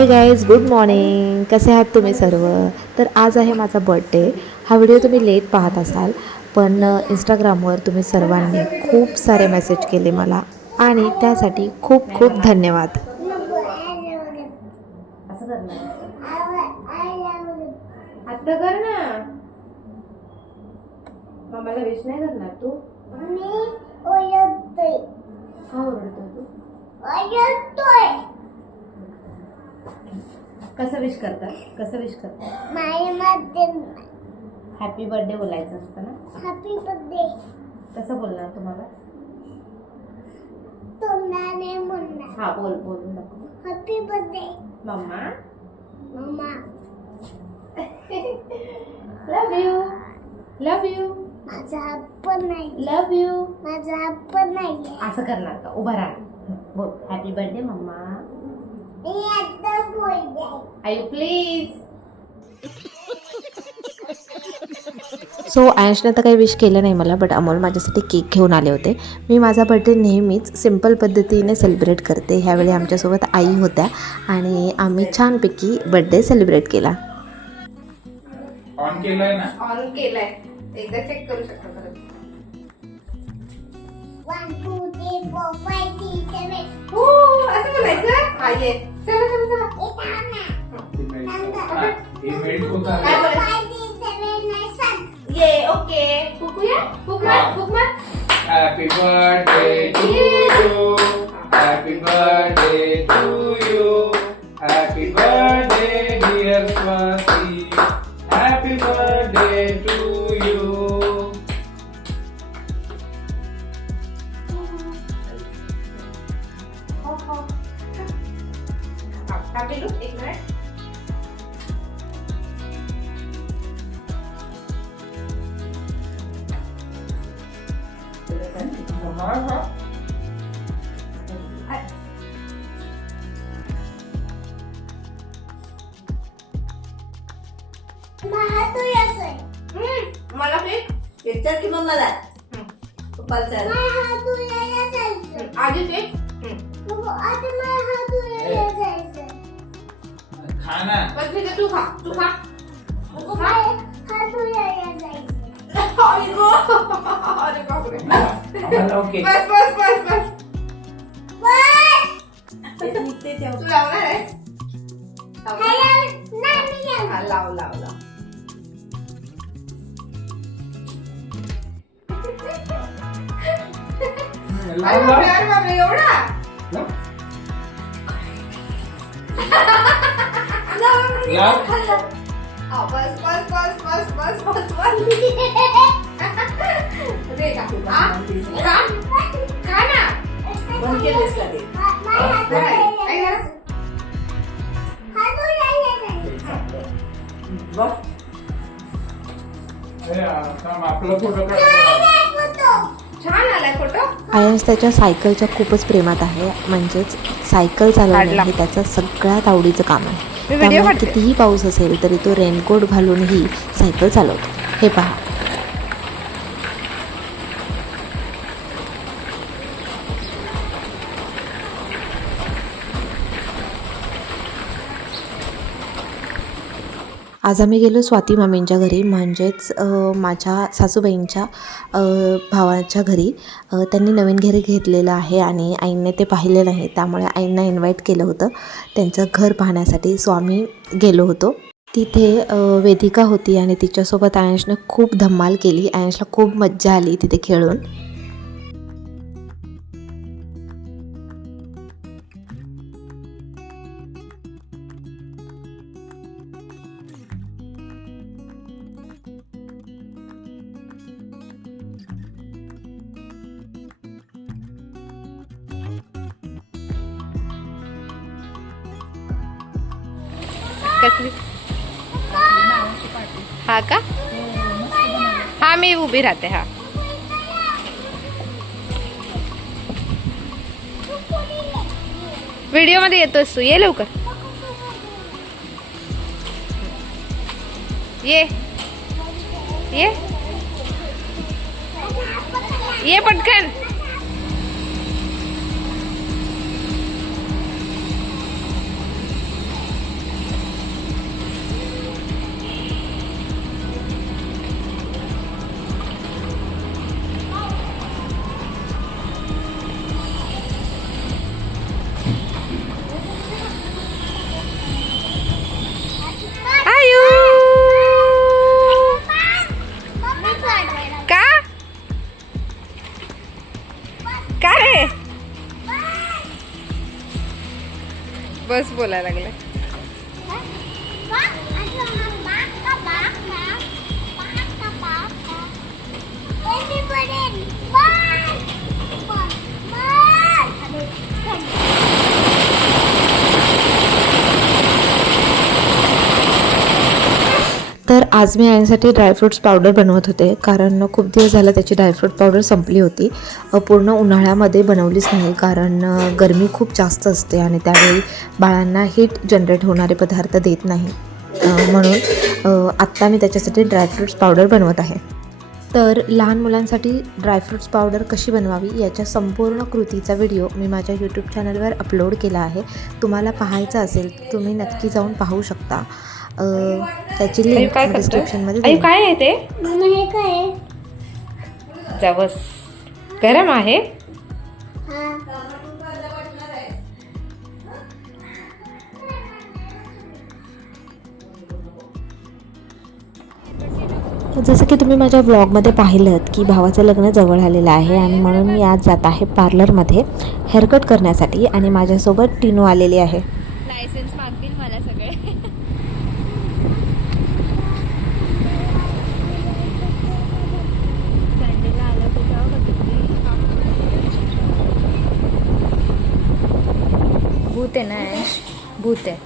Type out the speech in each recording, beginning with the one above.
Hi guys, good morning. कसे आहात तुम्ही सर्व? तर आज आहे माझा बर्थडे. हा व्हिडिओ तुम्ही लेट पाहत असाल, पण इंस्टाग्रामवर तुम्ही सर्वांनी खूप सारे मेसेज केले मला आणि त्यासाठी खूप खूप धन्यवाद. असं कर ना, आता कर ना. मम्माला विश नाही करणार तू? का ओरडतोय तू? कसं विश करतात? कसं विश करतात? हॅपी बर्थडे बोलायचं असतं ना. Happy birthday. कसं बोलणार तुम्हाला? तोंडाने म्हणणार. हा, बोलून दाखव. हॅपी बर्थडे मम्मा, मम्मा. लव यू, लव यू, माझा हात पण नाही. Love you. माझा हात पण नाही. असं करणार का? उभा राहा, बोल हॅपी बर्थडे मम्मा. मी आता बोलते. आयू प्लीज. सो आयशने तर काही विश केलं नाही मला, बट अमोल माझ्यासाठी केक घेऊन आले होते. मी माझा बर्थडे नेहमीच सिम्पल पद्धतीने सेलिब्रेट करते. ह्यावेळी आमच्यासोबत आई होत्या आणि आम्ही छानपैकी बर्थडे सेलिब्रेट केला. ऑन केलंय ना? ऑन केलाय, एकदा चेक करू शकता परत. 1 2 3 4 5 6 7. हो, असं बोलायचं. हा, ये. चला चला चला. ईमेल होता. काय बोलायचं? 5 6 7 9 7. ये, ओके. फुकूया? फुक मार, फुक मार. Happy birthday to you. Happy birthday to you. Happy birthday dear Swati. Happy birthday to you. Happy look, एक मिनिट. मला फेक. पिक्चर की मम्माला पप्पाला चाल. आधी फेक. खा ना. बस ठीक आहे, तू खा, तू खा. अरे बापरे. आम्हाला ओके. बस बस बस बस. निघते तेव्हा. तू लावणार आहेस? हा, लाव लाव लाव. अरे बापरे, अरे बापरे, एवढा? हा, बस बस बस बस बस बस बस. दे का? हा? खा ना. बंद केलेस का ते? बघ. आपलं फोटो काढ. छान आलाय फोटो. आयश त्याच्या सायकलच्या खूपच प्रेमात आहे, म्हणजेच सायकल चालवणे हे त्याचं सगळ्यात आवडीचं काम आहे. त्यामुळे कितीही पाऊस असेल तरी तो रेनकोट घालूनही सायकल चालवतो. हे पहा. आज आम्ही गेलो स्वाती मामींच्या घरी, म्हणजेच माझ्या सासूबाईंच्या भावाच्या घरी. त्यांनी नवीन घर घेतलेलं आहे आणि आईने ते पाहिले नाही, त्यामुळे आईंना इन्व्हाइट केलं होतं त्यांचं घर पाहण्यासाठी. सो आम्ही गेलो होतो. तिथे वेदिका होती आणि तिच्यासोबत आयशने खूप धमाल केली. आयशला खूप मज्जा आली तिथे खेळून. कसली? हा का? हा, मी उभी राहते. हा, व्हिडिओ मध्ये येतोस तू. ये लवकर, ये ये ये पटकन. बस बोलायला लागले. तर आज मी आईसाठी ड्रायफ्रूट्स पावडर बनवत होते, कारण खूप दिवस झाला त्याची ड्रायफ्रूट पावडर संपली होती. पूर्ण उन्हाळ्यामध्ये बनवलीच नाही, कारण गरमी खूप जास्त असते आणि त्यावेळी बाळांना हीट जनरेट होणारे पदार्थ देत नाही. म्हणून आत्ता मी त्याच्यासाठी ड्रायफ्रूट्स पावडर बनवत आहे. तर लहान मुलांसाठी ड्रायफ्रूट्स पावडर कशी बनवावी याच्या संपूर्ण कृतीचा व्हिडिओ मी माझ्या यूट्यूब चॅनलवर अपलोड केला आहे. तुम्हाला पाहायचा असेल तर तुम्ही नक्की जाऊन पाहू शकता. त्याची आयु लिंक काय करतोय? डिस्क्रिप्शनमध्ये आयु देईन. काय आहे ते? मम्मा हे काय? जवस गरम आहे. हा. जसं की तुम्ही माझ्या व्लॉगमध्ये पाहिलं की भावाचं लग्न जवळ आलेलं आहे आणि म्हणून मी आज जात आहे पार्लरमध्ये हेअरकट करण्यासाठी आणि माझ्यासोबत टिनू आलेली आहे. लायसन्स मागतील मला सगळे. भूत आहे ना ॲश, भूत आहे.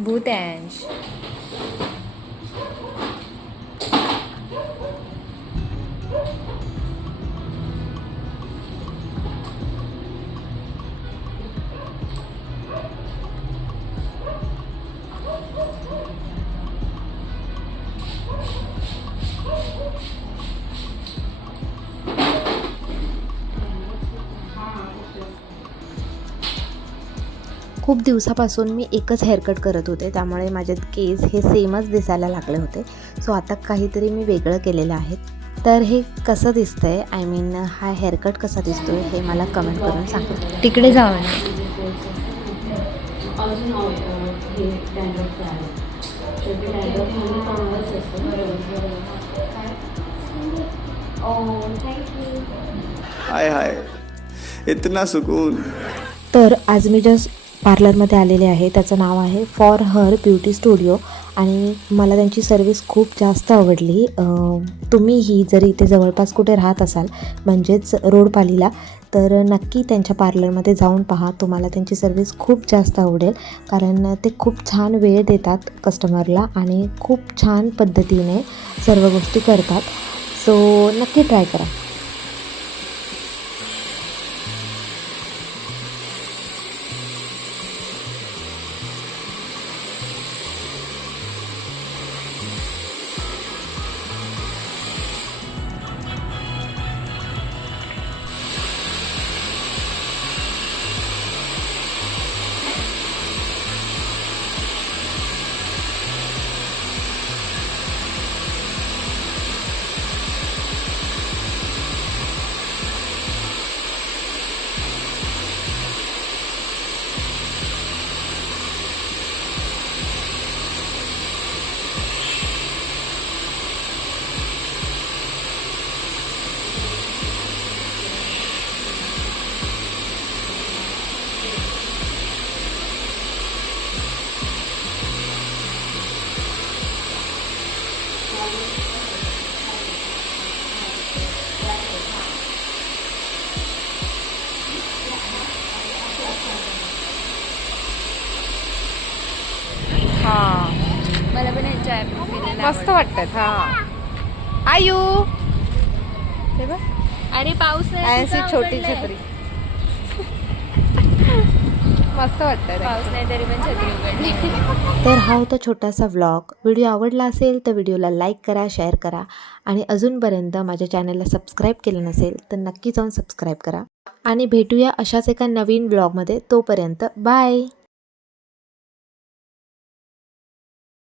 भूत आहे ॲश. खूप दिवसापासून मी एकच हेअरकट करत होते, त्यामुळे माझे केस हे सेमच दिसायला लागले होते. सो आता काहीतरी मी वेगळं केलेलं आहे. तर हे कसं दिसतंय, आय मीन हा हेअरकट कसा दिसतोय हे मला कमेंट करून सांगा. तिकडे जाऊ ना. हाय हाय इतना सुकून. तर आज मी जस्ट पार्लरमध्ये आलेले आहे. त्याचं नाव आहे फॉर हर ब्युटी स्टुडिओ आणि मला त्यांची सर्विस खूप जास्त आवडली. तुम्हीही जर इथे जवळपास कुठे राहत असाल, म्हणजेच रोडपालीला, तर नक्की त्यांच्या पार्लरमध्ये जाऊन पहा. तुम्हाला त्यांची सर्विस खूप जास्त आवडेल, कारण ते खूप छान वेळ देतात कस्टमरला आणि खूप छान पद्धतीने सर्व गोष्टी करतात. सो नक्की ट्राय करा. हा मला पण मस्त वाटतात. हा आयु हे बघ, अरे पाऊस अशी छोटी छत्री मस्त वाटतं. पाऊस नाही तरी पण छत्री उघडली. तर हा होता छोटासा व्लॉग. व्हिडिओ आवडला असेल तर व्हिडिओला लाईक करा, शेअर करा आणि अजूनपर्यंत माझ्या चॅनलला सबस्क्राईब केलं नसेल तर नक्की जाऊन सबस्क्राईब करा आणि भेटूया अशाच एका नवीन व्लॉगमध्ये. तोपर्यंत बाय.